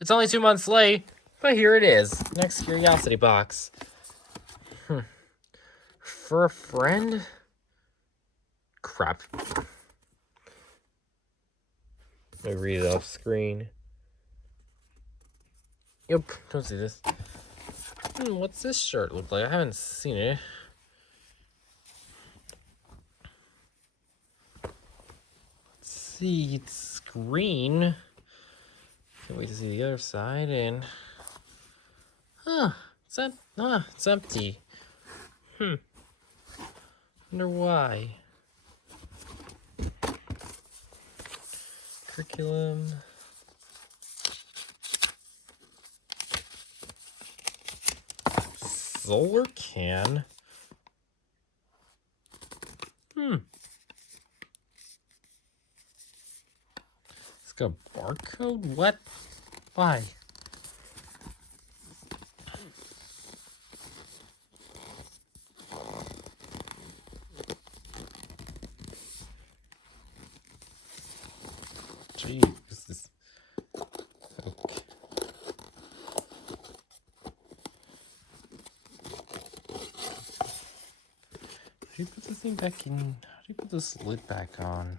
It's only 2 months late, but here it is. Next curiosity box. For a friend? Crap. Let me read it off screen. Yep, don't see this. What's this shirt look like? I haven't seen it. Let's see, it's green. Can't wait to see the other side. And it's empty. Wonder why. Curriculum. Solar can. It's got a barcode? What? Why? Gee, this is... Okay. How do you put this thing back in? How do you put this lid back on?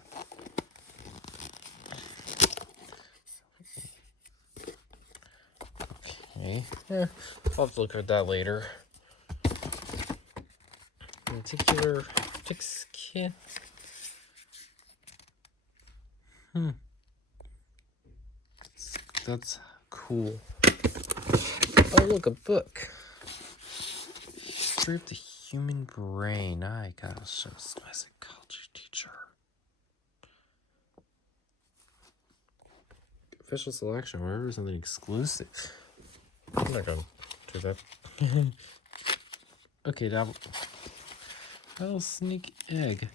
Okay. Yeah, I'll have to look at that later. Particular fix kit. That's cool. Oh, look, a book. History of the human brain. I gotta show this to my psychology teacher. Official selection, wherever something exclusive. I'm not gonna do that. Okay, now. Little sneak egg.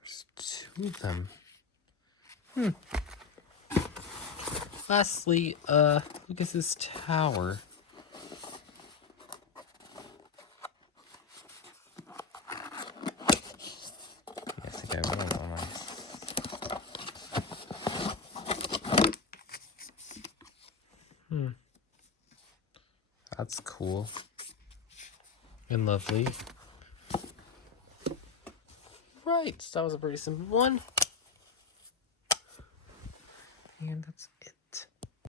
There's 2 of them. Lastly, look at this tower. I think I will on my... That's cool. And lovely. Right, so that was a pretty simple one. And that's